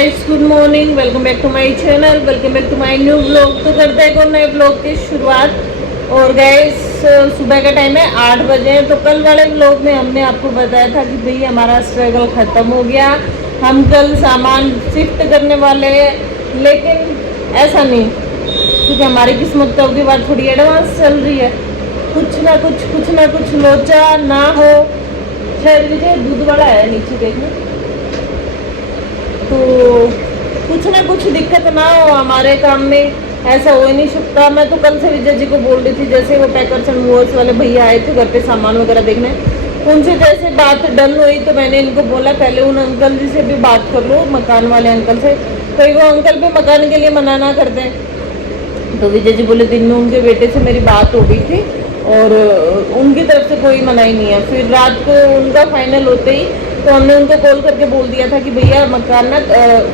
Guys, good morning. Welcome back to my channel, welcome back to my new blog. तो करते हैं नए blog की शुरुआत। और गाइस, सुबह का टाइम है 8 बजे। तो कल वाले ब्लॉग में हमने आपको बताया था कि भाई हमारा स्ट्रगल ख़त्म हो गया, हम कल सामान शिफ्ट करने वाले हैं। लेकिन ऐसा नहीं, क्योंकि हमारी किस्मत तो की बात थोड़ी एडवांस चल रही है। कुछ ना कुछ लोचा ना हो। शायद विजय दूध वाला है नीचे देखना, तो कुछ ना कुछ दिक्कत ना हो हमारे काम में। ऐसा हो ही नहीं सकता। मैं तो कल से विजय जी को बोल रही थी, जैसे वो पैकर्स एंड मूवर्स वाले भैया आए थे घर पे सामान वगैरह देखने, उनसे जैसे बात डन हुई तो मैंने इनको बोला पहले उन अंकल जी से भी बात कर लो, मकान वाले अंकल से। कई वो अंकल भी मकान के लिए मना ना करते हैं। तो विजय जी बोले दिन में उनके बेटे से मेरी बात हो गई थी और उनकी तरफ से कोई मनाही नहीं है। फिर रात को उनका फाइनल होते ही तो हमने उनको कॉल करके बोल दिया था कि भैया मकान ना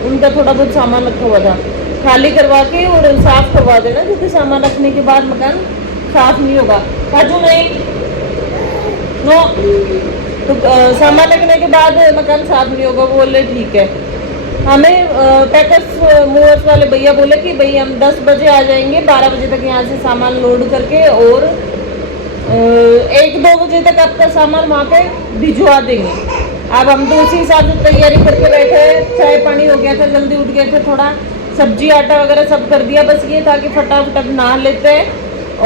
उनका थोड़ा बहुत सामान रखा हुआ था, खाली करवा के और साफ़ करवा देना, क्योंकि सामान रखने के बाद मकान साफ़ नहीं होगा। काजू नहीं नो, तो सामान रखने के बाद मकान साफ़ नहीं होगा। बोले ठीक है। हमें पैकर्स मूवर्स वाले भैया बोले कि भई हम 10 बजे आ जाएंगे, 12 बजे तक यहाँ से सामान लोड करके और 1-2 बजे तक आपका सामान वहाँ पे भिजवा देंगे। अब हम तो उसी हिसाब से तैयारी करके बैठे हैं। चाय पानी हो गया था, जल्दी उठ गए थे, थोड़ा सब्जी आटा वगैरह सब कर दिया। बस ये था कि फटाफट नहा लेते हैं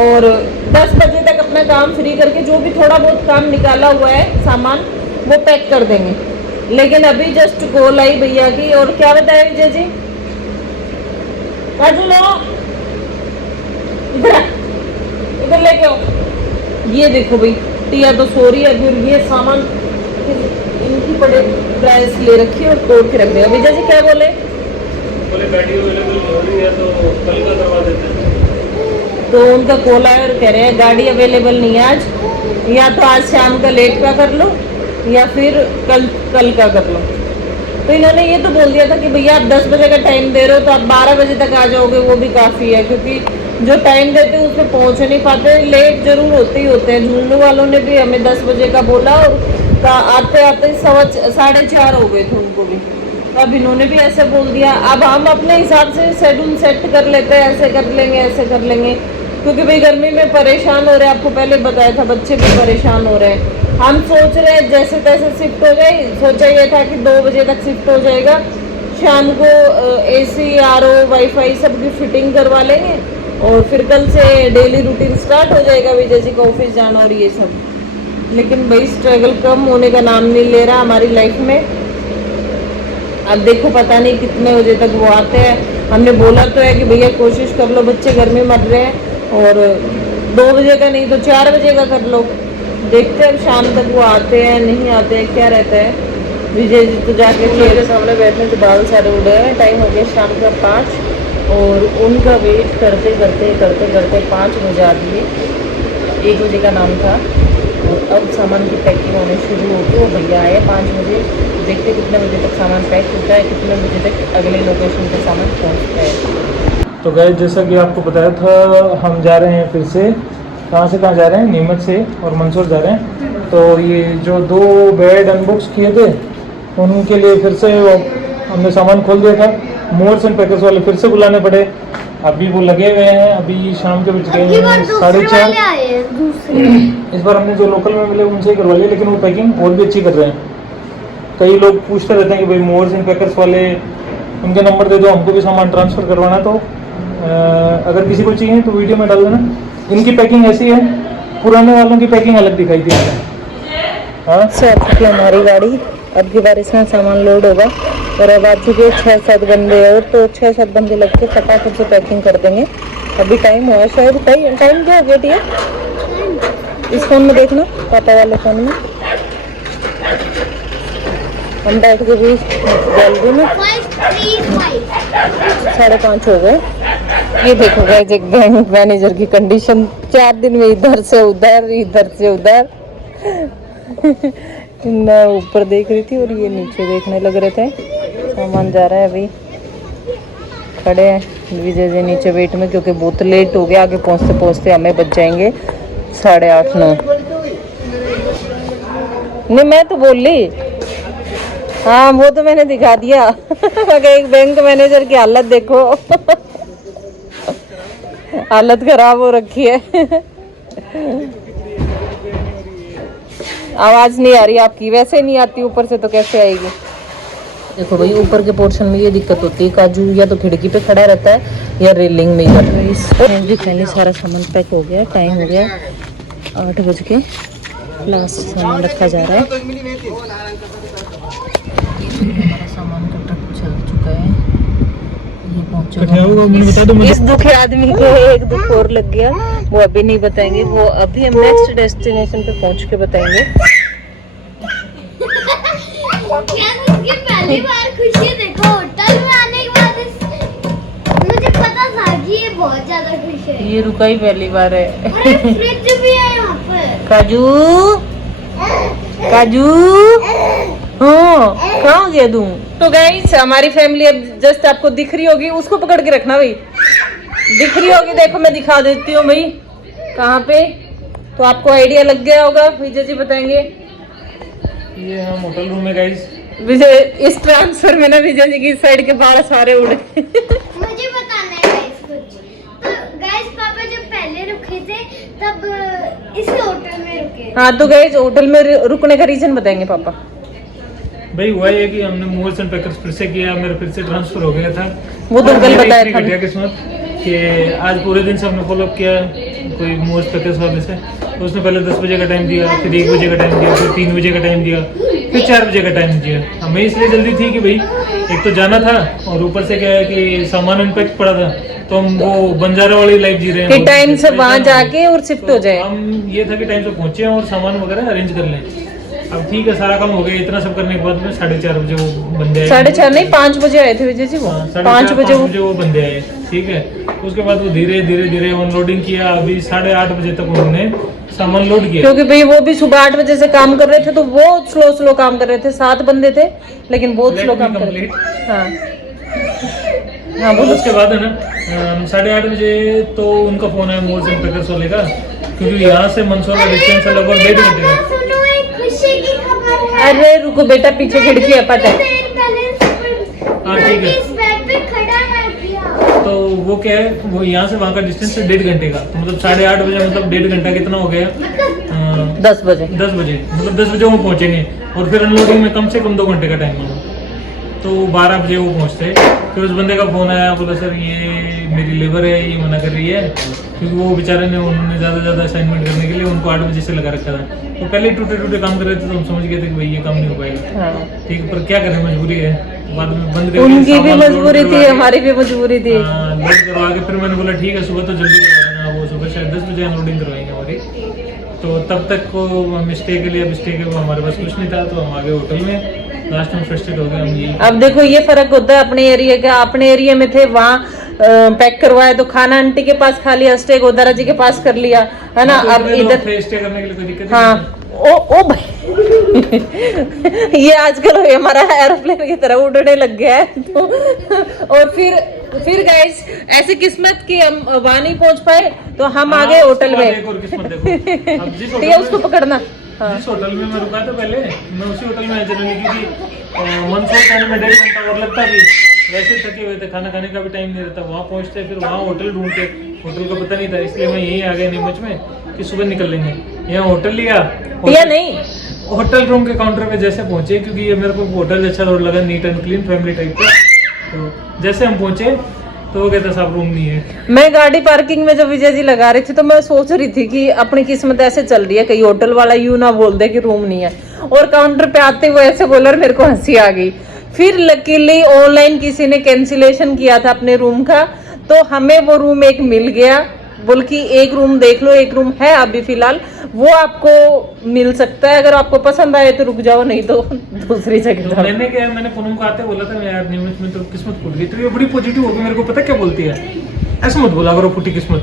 और 10 बजे तक अपना काम फ्री करके जो भी थोड़ा बहुत काम निकाला हुआ है सामान वो पैक कर देंगे। लेकिन अभी जस्ट कॉल आई भैया की। और क्या बताया विजय जी? राजू लो इधर लेके आओ। ये देखो भाई, टिया तो सो रही है। फिर ये सामान इनकी बड़े प्राइस ले रखी है और तोड़ के रख देगा। विजय जी क्या बोले? गाड़ी अवेलेबल हो रही है तो कल का करवा देते हैं। तो उनका कॉल आया और कह रहे हैं गाड़ी अवेलेबल नहीं है आज, या तो आज शाम का लेट का कर लो या फिर कल का कर लो। तो इन्होंने ये तो बोल दिया था कि भैया आप 10 बजे का टाइम दे रहे हो तो आप 12 बजे तक आ जाओगे, वो भी काफ़ी है, क्योंकि जो टाइम देते हैं उसमें पहुंच नहीं पाते। लेट जरूर होते ही होते हैं। झुंझुनू वालों ने भी हमें 10 बजे का बोला और आते आते 4:15 हो गए थे उनको भी। अब इन्होंने भी ऐसे बोल दिया। अब हम अपने हिसाब से शेड्यूल सेट कर लेते हैं, ऐसे कर लेंगे ऐसे कर लेंगे, क्योंकि भाई गर्मी में परेशान हो रहे हैं। आपको पहले बताया था, बच्चे भी परेशान हो रहे हैं। हम सोच रहे हैं जैसे तैसे शिफ्ट हो जाए। सोचा ये था कि 2 बजे तक शिफ्ट हो जाएगा, शाम को AC RO वाईफाई सब की फिटिंग करवा लेंगे और फिर कल से डेली रूटीन स्टार्ट हो जाएगा विजय जी का ऑफिस जाना और ये सब। लेकिन भाई स्ट्रगल कम होने का नाम नहीं ले रहा हमारी लाइफ में। अब देखो पता नहीं कितने बजे तक वो आते हैं। हमने बोला तो है कि भैया कोशिश कर लो, बच्चे घर में मर रहे हैं, और 2 बजे का नहीं तो 4 बजे का कर लो। देखते हैं शाम तक वो आते हैं नहीं आते हैं, क्या रहता है। विजय जी तो जाके चेयर के सामने बैठने के बाल सारे उड़े हैं। टाइम हो गया शाम का 5 और उनका वेट करते करते 5 बजा दिए। 1 बजे का नाम था और अब सामान की पैकिंग होनी शुरू होगी। वो भैया आए 5 बजे। देखते कितने बजे तक सामान पैक होता है, कितने बजे तक अगले लोकेशन पे सामान पहुंचता है। तो गाइस, जैसा कि आपको बताया था, हम जा रहे हैं फिर से। कहाँ से कहाँ जा रहे हैं? नीमच से और मंदसौर जा रहे हैं। तो ये जो 2 बेड अनबॉक्स किए थे उनके लिए फिर से हमने सामान खोल दिया था। मूवर्स एंड पैकर्स वाले फिर से बुलाने पड़े। अभी वो लगे हुए हैं। अभी शाम के बज गए हैं 4:30। इस बार हमने जो लोकल में मिले उनसे ही करवा लिया, लेकिन वो पैकिंग और भी अच्छी कर रहे हैं। कई लोग पूछते रहते हैं कि भाई मूवर्स एंड पैकर्स वाले, उनके नंबर दे दो, हमको भी सामान ट्रांसफ़र करवाना। तो अगर किसी को चाहिए तो वीडियो में डाल देना। इनकी पैकिंग ऐसी है, पुराने वालों की पैकिंग अलग दिखाई थी हमें। हाँ, से आ चुकी है हमारी गाड़ी। अब की बार इसमें सामान लोड होगा और अब आ चुके 6-7 बंदे और तो 6-7 बंदे लग के फटाफट से पैकिंग कर देंगे। अभी टाइम हुआ है शायद। टाइम क्या हो गया टिया? इस फ़ोन में देखना, पापा वाले फ़ोन में। हम बैठ के भी गैलरी में 5:30 हो गए। ये देखो गाइस, एक बैंक मैनेजर की कंडीशन। 4 दिन में इधर से उधर इधर से उधर। मैं ऊपर देख रही थी और ये नीचे देखने लग रहे थे। सामान जा रहा है। अभी खड़े हैं विजय जी नीचे वेट में, क्योंकि बहुत लेट हो गया। आगे पहुंचते पहुंचते हमें बच जाएंगे 8:30-9। नहीं मैं तो बोल ली हाँ वो तो मैंने दिखा दिया। एक बैंक मैनेजर की हालत देखो। हालत खराब हो रखी है। आवाज नहीं आ रही आपकी, वैसे नहीं आती ऊपर से तो कैसे आएगी। देखो भाई ऊपर के पोर्शन में ये दिक्कत होती है, काजू या तो खिड़की पे खड़ा रहता है या रेलिंग में इधर। जी पहले सारा सामान पैक हो गया, टाइम हो गया 8 बज के, लास्ट सामान रखा जा रहा है। हमारा सामान का ट्रक चल चुका है, ये पहुंचा। इस दुखी आदमी को एक दुख और लग गया, वो अभी नहीं बताएंगे, वो अभी हम नेक्स्ट डेस्टिनेशन पे पहुंच के बताएंगे। पहली बार खुशी देखो होटल में आने के बाद मुझे पता था कि ये बहुत ज्यादा खुश है। ये रुका ही पहली बार है। फ्रिज भी है यहाँ पर। काजू काजू हाँ कहाँ गया तू? तो गाइस हमारी फैमिली अब जस्ट आपको दिख रही होगी, उसको पकड़ के रखना भाई, दिख रही होगी। देखो मैं दिखा देती हूँ भाई कहाँ पे, तो आपको आइडिया लग गया होगा। विजय जी बताएंगे। ये हम होटल रूम में गाइस। विजय इस ट्रांसफर में ना विजय जी की साइड के बाल सारे उड़े। मुझे बताना है गाइस कुछ। तो गाइस पापा जब पहले रुके थे तब इस होटल में रुके। हाँ तो गाइस होटल में रुकने का रीजन बताएंगे पापा। भाई हुआ ये कि हमने मूवर्स एंड पैकर्स फिर से किया, मेरा फिर से ट्रांसफर हो गया था। वो तो कल बताया था घटिया किस्मत कि आज पूरे दिन से हमने फॉलो अप किया कोई मूवर्स पैकर्स वाले से। तो उसने पहले 10 बजे का टाइम दिया, फिर 1 बजे का टाइम दिया, फिर 3 बजे का टाइम दिया, फिर 4 बजे का टाइम दिया। हमें इसलिए जल्दी थी कि भाई एक तो जाना था और ऊपर से क्या है कि सामान अनपैक्ट पड़ा था, तो हम वो बंजारा वाली लाइफ जी रहे हैं कि टाइम से वहाँ जाके और शिफ्ट हो जाए। हम ये था कि टाइम से पहुंचे और सामान वगैरह अरेंज कर लें। अब ठीक है सारा काम हो गया, इतना सब करने के बाद में 4:30 बजे वो बंदे आए। 4:30 नहीं 5 बजे आए थे विजय जी वो। 5 बजे वो बंदे आए, ठीक है। उसके बाद वो धीरे धीरे धीरे अनलोडिंग किया। अभी 8:30 बजे तक उन्होंने सामान लोड किया, क्योंकि भाई वो भी सुबह 8 बजे से काम कर रहे थे, तो बहुत स्लो काम कर रहे थे। 7 बंदे थे लेकिन बहुत स्लो काम कर रहे थे। हाँ हाँ बोलो। उसके बाद है ना 8:30 बजे तो उनका फोन आया मोर्स एंड पैकर्स वाले का, क्योंकि यहाँ से मंदसौर का डिस्टेंस है लगभग 1.5 घंटे का। सुनो एक खुशी की खबर है। अरे रुको बेटा, पीछे खिड़की है पता है। हाँ ठीक है। इस बेड पे खड़ा ना किया। तो वो क्या है, वो यहाँ से वहाँ का डिस्टेंस है 1.5 घंटे का। तो मतलब 8:30 बजे मतलब 1.5 घंटा कितना हो गया? 10 बजे मतलब 10 बजे वो पहुंचेंगे और फिर अनलोडिंग में कम से कम 2 घंटे का टाइम होगा। तो 12 बजे वो पहुंचते। फिर उस बंदे का फोन आया, बोला सर ये मेरी लेबर है, ये मना कर रही है, क्योंकि वो बेचारे ने उन्होंने ज़्यादा असाइनमेंट करने के लिए उनको 8 बजे से लगा रखा था। तो पहले टूटे काम कर रहे थे, तो हम समझ गए थे कि भाई ये काम नहीं हो पाएगा। हाँ। ठीक है, पर क्या करें, मजबूरी है। बाद में बंद कर, उनकी भी मजबूरी थी, हमारी भी मजबूरी थी। लोड करवा के फिर मैंने बोला ठीक है सुबह तो जल्दी करवा देना। वो सुबह शायद 10 बजे अनलोडिंग करवाएंगे हमारी। तो तब तक को हम स्टे के लिए, अब स्टे के हमारे पास कुछ नहीं था, तो हम आगे होटल में। लास्ट में फ्रस्ट्रेट हो गए हम। ये अब देखो ये फर्क होता है अपने एरिया का। अपने एरिया में थे वहाँ पैक करवाया तो खाना आंटी के पास खा लिया, स्टे गोदारा जी के पास कर लिया, है ना। अब इधर स्टे करने के लिए कोई दिक्कत हाँ ओ भाई। ये आजकल हमारा एरोप्लेन की तरह उड़ने लग गया है। तो और फिर गाइस ऐसी किस्मत कि हम वहाँ नहीं पहुँच पाए, तो हम आ गए होटल में। एक और किस्मत देखो। अब ठीक है उसको पकड़ना। जिस होटल में मैं रुका था पहले, मैं उसी होटल में जनरली, क्योंकि मंदसौर जाने में 1.5 घंटा और लगता भी, वैसे थके हुए थे, खाना खाने का भी टाइम नहीं रहता। वहाँ पहुँचते फिर वहाँ होटल ढूंढते, होटल का पता नहीं था, इसलिए मैं यहीं आ गया नीमच में कि सुबह निकल लेंगे। यहाँ होटल लिया नहीं होटल रूम के काउंटर पे जैसे पहुंचे, क्योंकि ये मेरे को होटल अच्छा और लगा, neat and clean family type का। तो जैसे हम पहुंचे तो वो कहता साहब रूम नहीं है। मैं गाड़ी पार्किंग में जब विजय जी लगा रही थी तो मैं सोच रही थी कि अपनी किस्मत ऐसे चल रही है, कहीं होटल वाला यूं ना बोल दे कि रूम नहीं है। और काउंटर पे आते हुए ऐसे बोला, मेरे को हंसी आ गई। फिर लकीली ऑनलाइन किसी ने कैंसिलेशन किया था अपने रूम का, तो हमें वो रूम एक मिल गया। बोल कि एक रूम देख लो, एक रूम है अभी फिलहाल, वो आपको मिल सकता है, अगर आपको पसंद आए तो रुक जाओ, नहीं तो दूसरी जगह जाओ। मैंने पूनम को आते बोला था यार नीमच में तो किस्मत फूट गई। तो ये बड़ी पॉजिटिव होगी, मेरे को पता क्या बोलती है, ऐसा मत बोला करो फूटी किस्मत,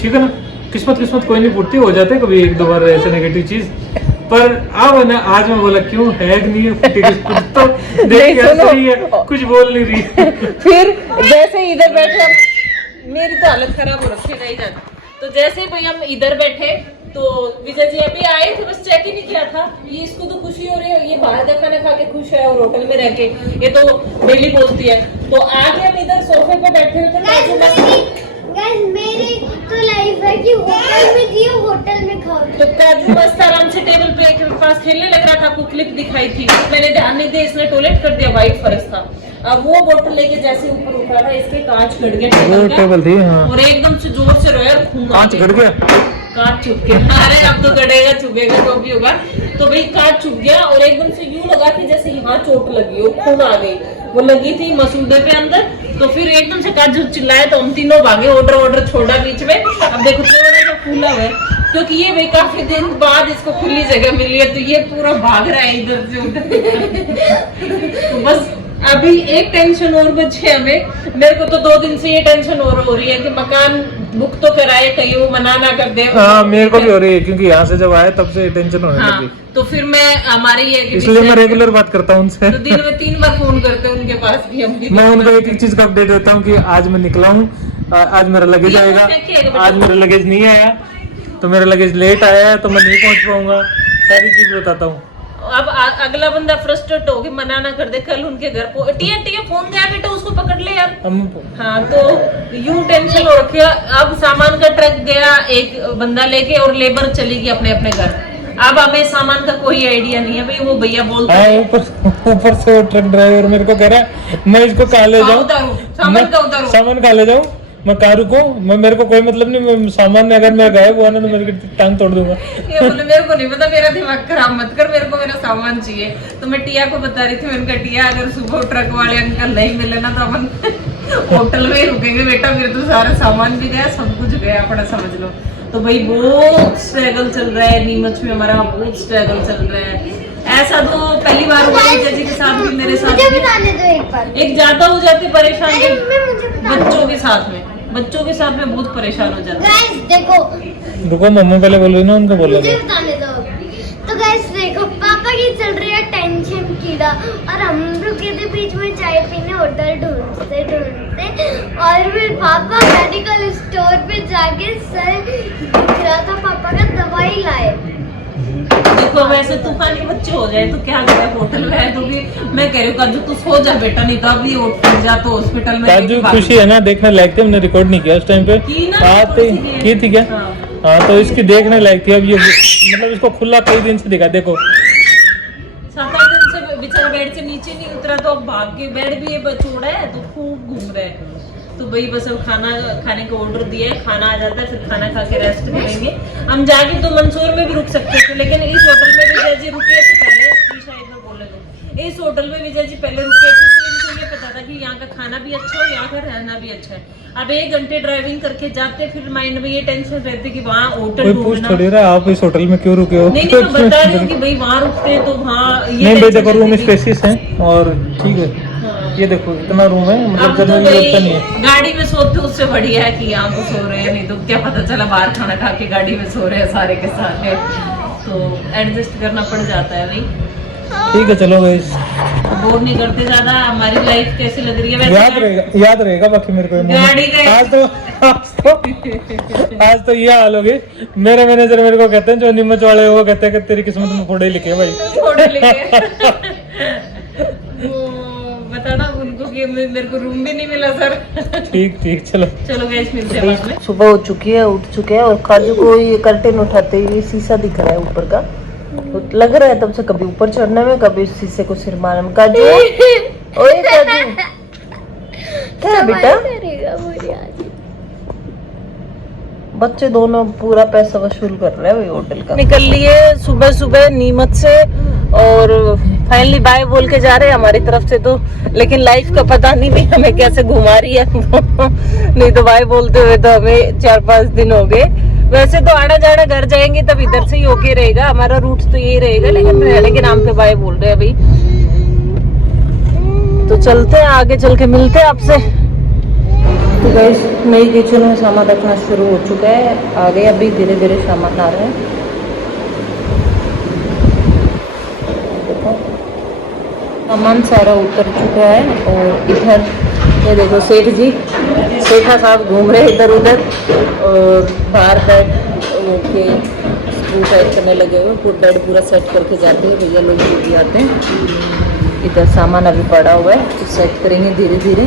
ठीक है ना। किस्मत कोई नहीं फूटती, हो जाते कभी 1-2 बार ऐसे नेगेटिव चीज। पर अब ना आज मैं बोला क्यों है कि नहीं है फूटी किस्मत, तो देख रही है कुछ बोल नहीं रही। फिर जैसे इधर बैठे, मेरी तो हालत खराब हो रखी है। तो तो जैसे ही भाई हम इधर बैठे तो विजय जी अभी आए थे, बस चेक ही नहीं किया था। ये इसको तो खुशी हो रही है, ये बाहर का खाना खा के खुश है और होटल में रह के ये तो डेली बोलती है। तो आके हम इधर सोफे पे बैठे हुए थे, गाइस मेरी तो लाइफ है कि होटल में जियो होटल में खाओ। तो काजू मस्त आराम से टेबल पे के पास खेलने लग रहा था, आपको क्लिप दिखाई थी, मैंने ध्यान नहीं दिया, इसने टॉयलेट कर दिया, वाइट फर्श था। अब वो बोतल लेके जैसे ऊपर उठा था, इसके कांच गड़ गया वो टेबल थी, हाँ। और एकदम से जोर से रोया और खून आ कांच गड़ गया, कांच चुप गया। अरे अब तो गड़ेगा चुभेगा जो भी होगा। तो भाई कांच चुप गया और एकदम से यूं लगा कि जैसे यहाँ चोट लगी हो, खून आ गई। वो लगी थी मसूदे पे अंदर, तो फिर एकदम से कांच चिल्लाए तो हम तीनों भागे, ऑर्डर छोड़ा बीच में। अब देखो थोड़ा सा फूला हुआ है, क्योंकि ये भाई काफी दिन बाद इसको खुली जगह मिली है, तो ये पूरा भाग रहा है इधर से उधर। तो बस अभी एक टेंशन और बची है हमें, मेरे को तो 2 दिन से ये टेंशन और हो रही है कि मकान बुक तो कराए, कहीं वो मना ना कर दे। हाँ मेरे को भी हो रही है, क्योंकि यहाँ से जब आए तब से टेंशन होने लगी। तो फिर मैं हमारी ये इसलिए मैं रेगुलर बात करता हूँ उनसे, तो दिन में 3 बार फोन करते हैं उनके पास भी, हम भी मैं उनको एक चीज का अपडेट देता हूँ कि आज मैं निकला हूँ, आज मेरा लगेज आएगा, आज मेरा लगेज नहीं आया, तो मेरा लगेज लेट आया है तो मैं नहीं पहुँच पाऊंगा, सारी चीज बताता हूँ। अब अगला बंदा फ्रस्ट्रेट हो के मना ना कर दे, कल उनके घर को टिया फोन गया बेटा उसको पकड़ ले यार। हाँ तो यूं टेंशन हो रखी है। अब सामान का ट्रक गया एक बंदा लेके और लेबर चली गई अपने अपने घर। अब हमें सामान का कोई आइडिया नहीं है भाई, वो भैया बोलते हैं ऊपर से वो ट्रक ड्राइवर मेरे को कह रहा है मैं इसको कहाँ ले जाऊँ, सामान कहाँ ले जाऊँ, मैं कहाँ रुकूं, मैं मेरे को कोई मतलब नहीं, मैं सामान में अगर मैं गायब हुआ ना तो मेरी टांग तोड़ दूंगा। ये बोले मेरे को नहीं पता, मेरा दिमाग खराब मत कर, मेरे को मेरा सामान चाहिए। तो मैं टिया को बता रही थी, मैंने कहा टिया अगर सुबह ट्रक वाले अंकल नहीं मिले ना तो अपन होटल में ही रुकेंगे बेटा, फिर तो सारा सामान भी गया, सब कुछ गया अपना समझ लो। तो भाई बहुत स्ट्रगल चल रहा है नीमच में, हमारा बहुत स्ट्रगल चल रहा है। ऐसा तो पहली बार हुआ विजय जी के साथ भी, मेरे साथ भी। एक ज्यादा हो जाती परेशान बच्चों के साथ में, बच्चों के साथ में बहुत परेशान हो जाता है। देखो रुको मम्मा पहले बोलो ना, उनको बोलो मुझे बताने दो। तो गाइस देखो पापा की चल रही है टेंशन कीड़ा, और हम रुके थे बीच में चाय पीने होटल ढूंढते और फिर पापा मेडिकल स्टोर पे जाके सर दिख रहा था पापा का, दवाई लाए। देखो वैसे तूफानी बच्चे हो जाए तो क्या करे, होटल में है तो भी मैं कह रही हूँ काजू तू सो जा बेटा, नहीं तो अभी उठ जा तो हॉस्पिटल में। काजू खुशी है ना, देखने लायक थी, हमने रिकॉर्ड नहीं किया उस टाइम पे, की थी क्या? हाँ तो इसकी देखने लायक थी। अब ये मतलब इसको खुला कई दिन से दिखा, देखो 7-8 दिन से बेचारा बेड से नीचे नहीं उतरा, तो अब भाग के बेड भी ये बचोड़ा है तो खूब घूम रहा है। तो भाई बस अब खाना खाने का ऑर्डर दिया है, खाना आ जाता है फिर खाना खा के रेस्ट करेंगे। हम जाके तो मंसूर में भी रुक सकते थे, लेकिन इस होटल में विजय जी रुके थे पहले, शायद में बोले तो इस होटल में विजय जी पहले रुके थे, तो इनको ये पता था कि यहाँ का खाना भी अच्छा है, यहाँ का रहना भी अच्छा है। अब 1 घंटे ड्राइविंग करके जाते, फिर माइंड में ये टेंशन रहती कि वहाँ होटल पूछ थोड़ी रहा आप इस होटल में क्यों रुके हो। नहीं मैं बता रही हूँ कि भाई वहाँ रुकते तो वहाँ नहीं भाई देखो रूम स्पेसियस है और ठीक है। ये देखो इतना रूम है, मतलब जनरली लगता नहीं है। गाड़ी में सोते उससे बढ़िया है कि यहाँ तो सो रहे हैं, नहीं तो क्या पता चला बाहर खाना खा के गाड़ी में सो रहे हैं सारे के सारे, तो एडजस्ट करना पड़ जाता है भाई। ठीक है चलो गाइस, बोर नहीं करते ज्यादा। हमारी लाइफ कैसी लग रही है वैसे? याद रहेगा बाकी मेरे को गाड़ी का आज तो ये हाल हो गई। मेरे मैनेजर मेरे को कहते हैं जो नीमच वाले वो कहते हैं कि तेरी किस्मत में फोड़े लिखे हैं भाई। फोड़े लिखे बताना उनको कि मेरे को रूम भी नहीं मिला सर। ठीक चलो गाइस मिलते हैं बाद में। सुबह हो चुकी है, उठ चुके हैं और काजू को ये कर्टेन उठाते हुए शीशा दिख रहा है ऊपर का, लग रहा है तब से कभी ऊपर चढ़ने में कभी शीशे को सिर मारने में। काजू ओए काजू क्या बेटा, बच्चे दोनों पूरा पैसा वसूल कर रहे हैं भाई होटल का। निकल लिए सुबह सुबह नीमच से और फाइनली बाय बोल के जा रहे हैं हमारी तरफ से तो, लेकिन लाइफ का पता नहीं भी हमें कैसे घुमा रही है नहीं तो बाय बोलते हुए तो हमें 4-5 दिन हो गए। वैसे तो आना जाना घर जाएंगे तब इधर से ही होके रहेगा, हमारा रूट तो यही रहेगा, लेकिन रहने के नाम पे बाय बोल रहे हैं अभी। तो चलते हैं आगे, चल के मिलते हैं आपसे। तो गाइस नई किचन में सामान रखना शुरू हो चुका है, आगे अभी धीरे धीरे सामान आ रहे हैं। देखो सामान सारा उतर चुका है और इधर ये देखो सेठ जी शेखा साहब घूम रहे इधर उधर और बाहर बेड के स्क्रू टाइट करने लगे हुए, पूरा बेड पूरा सेट करके जाते हैं भैया लोग जो भी आते हैं। इधर सामान अभी पड़ा हुआ है तो सेट करेंगे धीरे धीरे।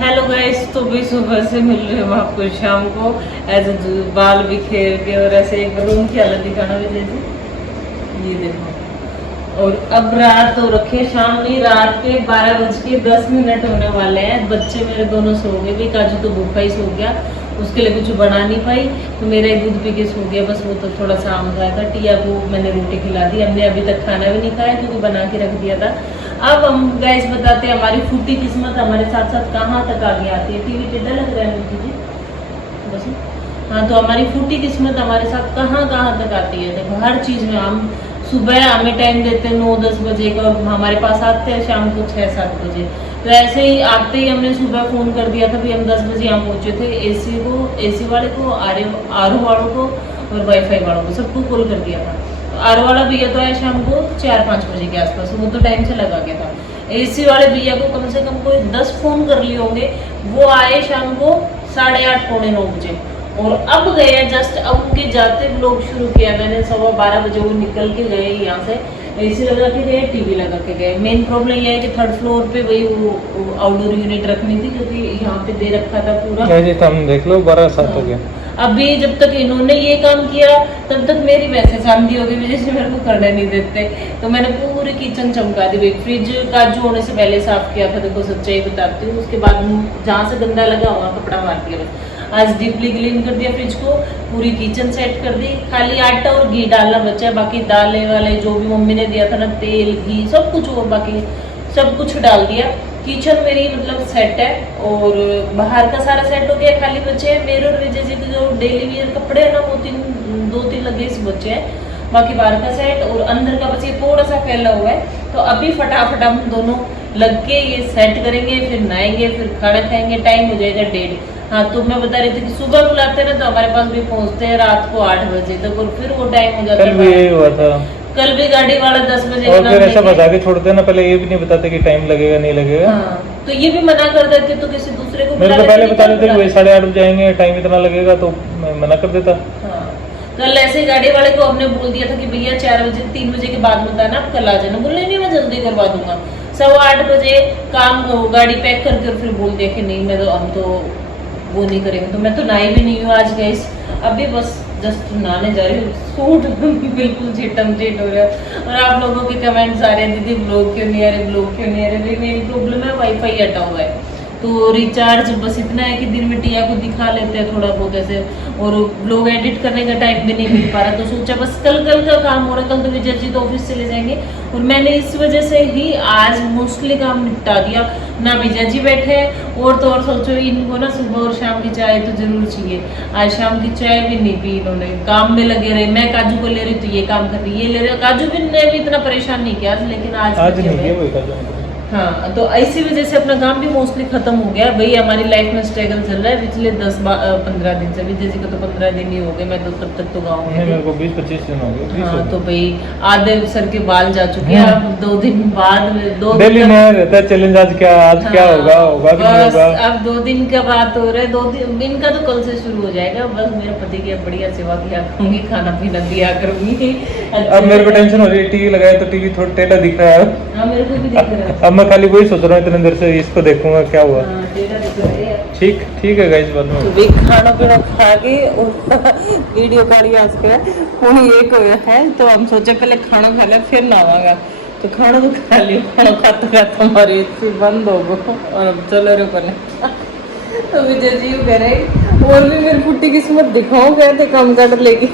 हेलो गाइस, तो भी सुबह से मिल रहे हम आपको शाम को ऐसे बाल बिखेर के और ऐसे एक रूम की हालत दिखाना भी जैसे ये देखो। और अब रात हो रखी है, शाम नहीं रात के 12:10 होने वाले हैं। बच्चे मेरे दोनों सो गए भी, काजू तो भूखा ही सो गया, उसके लिए कुछ बना नहीं पाई तो मेरा एक दूध पी के सो गया बस। वो तो थोड़ा सा आम खाया था, टिया को मैंने रोटी खिला दी, हमने अभी तक खाना भी नहीं खाया क्योंकि बना के रख दिया था। अब हम गैस बताते हैं हमारी फूटी किस्मत हमारे साथ साथ कहाँ तक आगे आती है। टीवी टेढ़ा लग रहा है मुझे जी बस। हाँ, तो हमारी फूटी किस्मत हमारे साथ कहाँ तक आती है। देखो हर चीज़ में हम सुबह हमें टाइम देते हैं 9-10 बजे का, हमारे पास आते हैं शाम को 6-7 बजे। तो ऐसे ही आते ही हमने सुबह फ़ोन कर दिया था भी हम 10 बजे यहाँ पहुँचे थे। एसी वाले को, आर ओ वालों को और वाईफाई वालों को सबको कॉल कर दिया था। आर वाला भैया तो आया शाम को 4-5 बजे के आसपास, वो तो टाइम से लगा गया था। एसी वाले भैया को कम से कम कोई 10 फ़ोन कर लिए होंगे, वो आए शाम को 8:30-9 बजे और अब गए जस्ट। अब उनके जाते ब्लॉग शुरू किया मैंने 12:15 बजे, वो निकल के गए यहाँ से, एसी लगा के गए, टीवी लगा के गए। मेन प्रॉब्लम यह है कि 3rd फ्लोर पे वही वो आउटडोर यूनिट रखनी थी क्योंकि यहाँ पे दे रखा था पूरा। हम देख लो 12-7 हो गया। अभी जब तक इन्होंने ये काम किया तब तक मेरी वैसे शांति हो गई, जैसे मेरे को करने नहीं देते। तो मैंने पूरी किचन चमका दी भाई। फ्रिज काजू होने से पहले साफ किया था, देखो सच्चाई बताती हूँ। उसके बाद जहाँ से गंदा लगा वहाँ कपड़ा मार दिया। आज डीपली क्लीन कर दिया फ्रिज को, पूरी किचन सेट कर दी। खाली आटा और घी डालना बचा है, बाकी दालें वाले जो भी मम्मी ने दिया था ना, तेल घी सब कुछ, और बाकी सब कुछ डाल दिया। किचन मेरी मतलब सेट है और बाहर का सारा सेट हो गया। खाली बचे मेरे और विजय जी के जो डेली वियर कपड़े हैं ना, वो 2-3 लगे इस बच्चे हैं, बाकी बाहर का सेट और अंदर का बस ये थोड़ा सा फैला हुआ है। तो अभी फटाफट हम दोनों लग के ये सेट करेंगे, फिर नहाएंगे, फिर खाना खाएंगे। टाइम हो जाएगा 1:30। हाँ, तो मैं बता रही थी कि सुबह बुलाते हैं ना तो हमारे पास भी पहुंचते हैं रात को 8 बजे तक और फिर वो टाइम हो जाता है। कल भी यही हुआ था, कल भी गाड़ी वाला 10 बजे और फिर ऐसा बता के छोड़ते ना, पहले ये भी नहीं बताते कि टाइम लगेगा नहीं लगेगा। हाँ, तो ये भी मना कर देते तो किसी दूसरे को मेरे को पहले बता देते कि भाई 8:30 बजे आएंगे, टाइम इतना लगेगा, तो मैं मना कर देता। हाँ, कल ऐसे गाड़ी वाले को हमने बोल दिया था कि भैया 4 बजे 3 बजे के बाद बताना, आप कल आ जाना। बोले नहीं मैं जल्दी करवा दूंगा। 8:15 बजे काम गाड़ी पैक करके और फिर बोल दिया कि नहीं मैं तो हम तो वो नहीं करेंगे। तो मैं तो नहाई भी नहीं हूँ आज गैस, अभी बस जस्ट नहाने जा रही हूँ। सूट बिल्कुल झिटम झिट हो रहा है। और आप लोगों के कमेंट्स आ रहे हैं दीदी ब्लॉग क्यों नहीं आ रहे, ब्लॉग क्यों नहीं आ रहे। मेरी प्रॉब्लम है वाईफाई हटा हुआ है तो रिचार्ज बस इतना है कि दिन में टिया को दिखा लेते हैं थोड़ा बहुत ऐसे, और ब्लॉग एडिट करने का टाइम भी नहीं मिल पा रहा। तो सोचा बस कल का काम हो रहा है, कल तो विजय जी तो ऑफिस चले जाएंगे और मैंने इस वजह से ही आज मोस्टली काम निपटा दिया। ना विजय जी बैठे और तो और सोचो इनको ना सुबह और शाम की चाय तो जरूर चाहिए। आज शाम की चाय भी नहीं पी इन्होंने, काम में लगे रहे। मैं काजू को ले रही तो ये काम कर रही, ये ले रहे। काजू भी ने भी इतना परेशान नहीं किया लेकिन आज नहीं किया वही काजू। हाँ, तो इसी वजह से अपना काम भी मोस्टली खत्म हो गया। भाई हमारी लाइफ में स्ट्रगल चल रहा है पिछले 10-15 दिन से। विजय जी को तो 15 दिन ही हो गए, मैं तो तब तक तो गाँव में मेरे को 20-25 दिन हो गए। हाँ, तो भाई आधे सर के बाल जा चुके हैं। अब 2 दिन बाद डेली में रहता है चैलेंज, आज क्या होगा कि नहीं होगा। अब 2 दिन का बात हो रहा है, 2 दिन का तो कल से शुरू हो जाएगा। बस मेरे पति की बढ़िया सेवा किया करूंगी, खाना पीना दिया करूंगी। अब मेरे को टेंशन हो रही है, टीवी लगाया तो टीवी थोड़ा टेढ़ा दिख रहा है। हाँ, मेरे को भी दिख रहा है। अब मैं खाली वही सोच रहा हूँ इतने देर से इसको देखूंगा क्या हुआ। हाँ, टेढ़ा दिख रहा है। ठीक है गाइस, बाद में तो भी खाना पीना खा के वीडियो कॉल आज के हूँ एक हो है। तो हम सोचे पहले खाना खा ले फिर नहावागा। तो खाना तो खा लियो, खाना खाते खाते हमारी इतनी बंद हो गो और अब चलो रे पहले। तो विजय जी कह रहे और भी मेरी फुट्टी किस्मत दिखाओ, कहते काम कर लेगी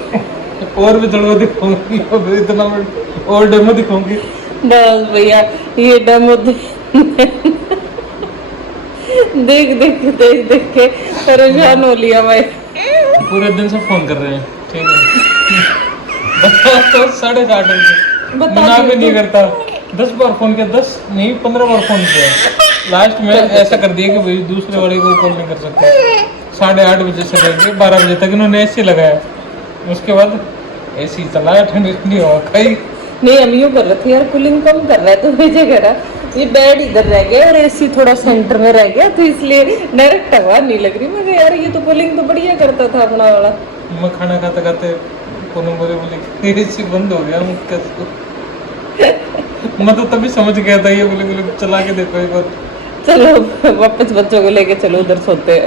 और भी थोड़ा दिखाऊंगी, इतना और डेमो दिखाऊंगी। बस भैया ये डेमो देख के परेशान हो लिया भाई। पूरे दिन से फोन कर रहे हैं, ठीक है। तो 8:30 बजे मना भी नहीं करता। 10 बार फोन किया, 10 नहीं 15 बार फोन किया। लास्ट में ऐसा कर दिया कि भाई दूसरे वाले को कॉल नहीं कर सकते। 8:30 बजे से लेकर 12 बजे तक इन्होंने एसी लगाया। उसके बाद एसी चलाया, ठंडी ठंडी हवा खाई। नहीं हम यूँ कर रहे थे यार, कूलिंग कम कर रहा है तो भेजे करा ये बेड इधर रह गया और एसी थोड़ा सेंटर में रह गया, तो इसलिए डायरेक्ट हवा नहीं लग रही। मैं यार ये तो कूलिंग तो बढ़िया करता था अपना वाला। मैं खाना खाते खाते कोनो बोले एसी बंद हो गया, मैं कैसे मैं तो तभी समझ गया था, ये बोले चला के देखो एक बार। चलो वापस बच्चों को लेके चलो उधर सोते हैं।